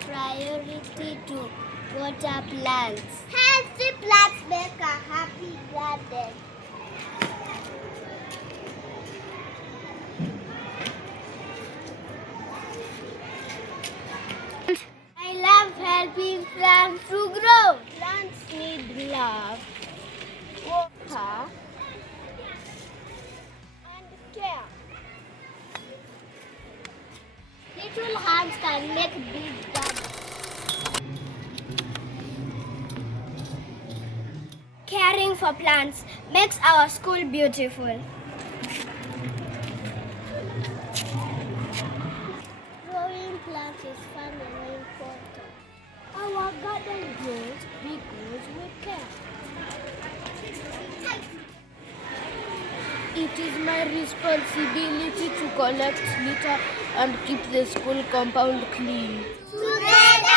priority to water plants. Healthy plants make a happy garden. I love helping plants to grow. Plants need love, water, and care. Little hands can make big gardens. Caring for plants makes our school beautiful. Growing plants is fun and important. Our garden grows because we care. It is my responsibility to collect litter and keep the school compound clean. Together